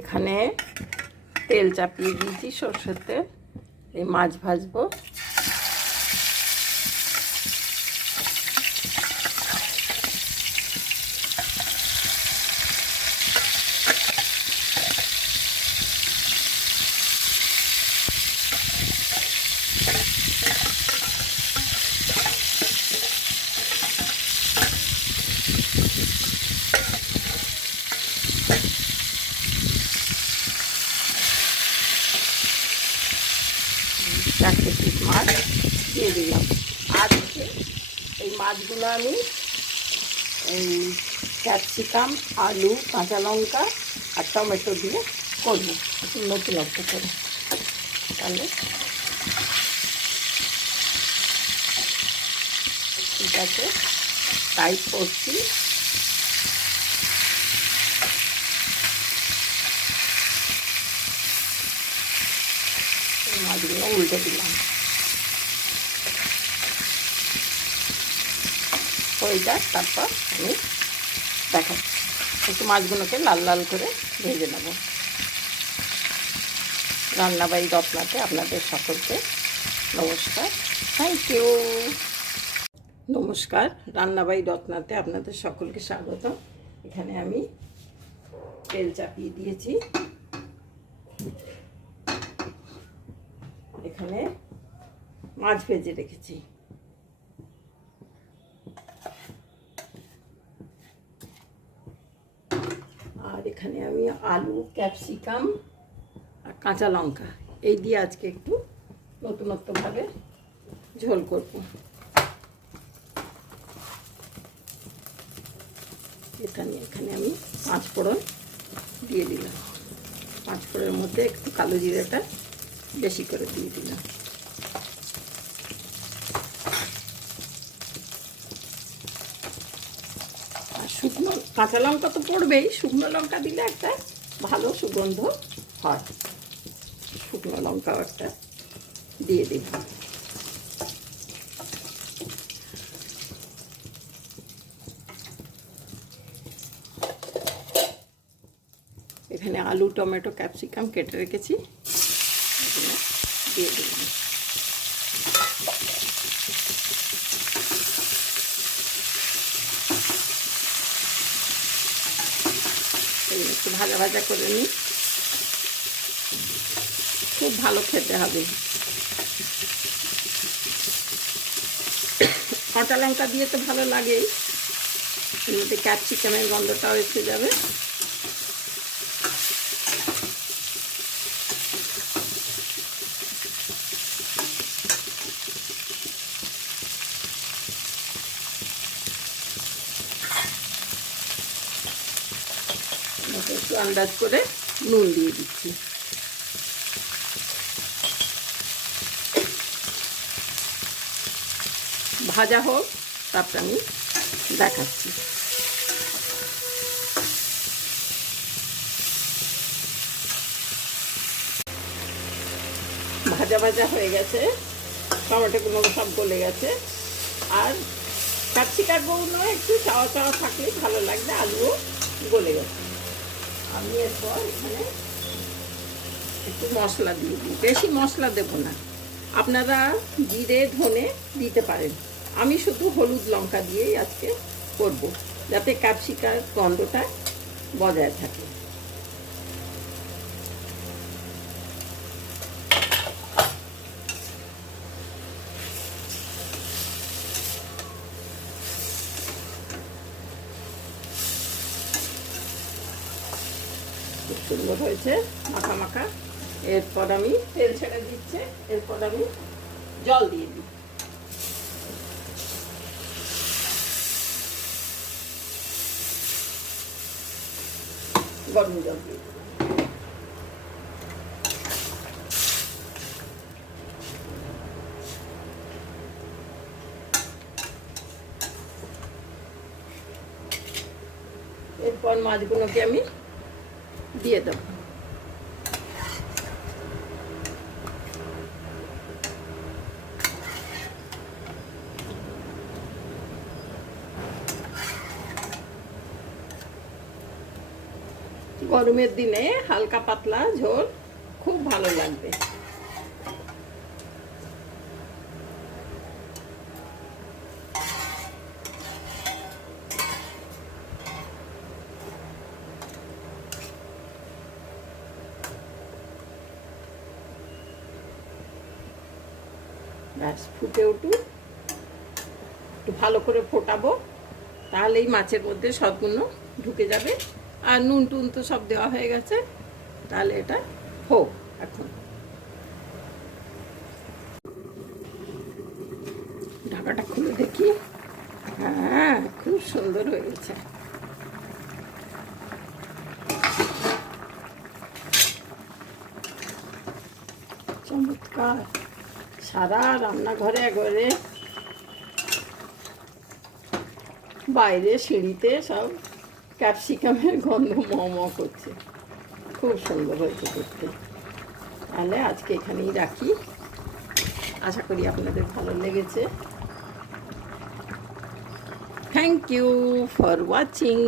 এখানে তেল চাপিয়ে দিয়েছি, সরষের তেল। এই মাছ ভাজবো। চারটে পিস মাছ দিয়ে দিলাম। আর এই মাছগুলো আমি এই ক্যাপসিকাম, আলু, কাঁচা লঙ্কা আর টমেটো দিয়ে করবো একটু নতুনত্ব করে। তাহলে ঠিক আছে, তাই করছি। মাছগুলো উল্টে দিলাম। হয়ে যাক, তারপর আমি দেখাচ্ছি। একটু মাছগুলোকে লাল লাল করে ভেজে নেব। রান্নাবাড়ি রত্নাতে আপনাদের সকলকে নমস্কার, থ্যাংক ইউ। নমস্কার, রান্নাবাড়ি রত্নাতে আপনাদের সকলকে স্বাগত। এখানে আমি তেল চাপিয়ে দিয়েছি। এখানে মাছ ভেজে রেখেছি। আর এখানে আমি আলু, ক্যাপসিকাম আর কাঁচা লঙ্কা এই দিয়ে আজকে একটু নতুনত্বভাবে ঝোল করব। এখানে আমি 5 ফোড়ন দিয়ে দিলাম। 5 ফোড়নের মধ্যে একটু কালো জিরাটা বেশি করে দিয়ে দিলাম। আর শুকনো কাঁচা লঙ্কা তো পড়বেই, শুকনো লঙ্কা দিলে একটা ভালো সুগন্ধ হয়। শুকনো লঙ্কাও একটা দিয়ে দিলাম। এখানে আলু, টমেটো, ক্যাপসিকাম কেটে রেখেছি, এগুলো দিয়ে দিলাম। একটু ভাজা ভাজা করে নিই। খুব ভালো খেতে হবে। কাঁচা লঙ্কা দিয়ে তো ভালো লাগেই, এর মধ্যে ক্যাপসিকামের গন্ধটাও এসে যাবে। একটু আন্দাজ করে নুন দিয়ে দিচ্ছি। ভাজা হোক, তারপর আমি দেখাচ্ছি। ভাজা ভাজা হয়ে গেছে, টমেটোগুলো সব গলে গেছে। আর ক্যাপসিকামগুলো একটু চাওয়া চাওয়া থাকলেই ভালো লাগবে। আলুও গলে গেছে। আমি এরপর এখানে একটু মশলা দিয়ে দিই। বেশি মশলা দেবো না, আপনারা জিরে, ধনে দিতে পারেন। আমি শুধু হলুদ লঙ্কা দিয়েই আজকে করব, যাতে ক্যাপসিকাম গন্ধটা বজায় থাকে। খুব সুন্দর হয়েছে মাখা মাখা। এরপর আমি তেল ছেড়ে দিচ্ছে, এরপর আমি জল দিয়ে দিই। গরম জল দিয়ে দিই। এরপর মাছগুলোকে আমি দিয়ে দেবো। গরমের দিনে হালকা পাতলা ঝোল খুব ভালো লাগবে। ব্যাস ফুটে উঠুক, একটু ভালো করে ফোটাবো, তাহলেই মাছের মধ্যে সবগুলো ঢুকে যাবে। আর নুন টুন তো সব দেওয়া হয়ে গেছে, তাহলে এটা হোক। এখন ঢাকাটা খুলে দেখি। হ্যাঁ, খুব সুন্দর হয়ে গেছে। চমৎকার। সারা রান্নাঘরে একবারে বাইরে সিঁড়িতে সব ক্যাপসিকামের গন্ধ ম করছে। খুব সুন্দর হয়েছে দেখতে। তাহলে আজকে এখানেই রাখি। আশা করি আপনাদের ভালো লেগেছে। Thank you for watching.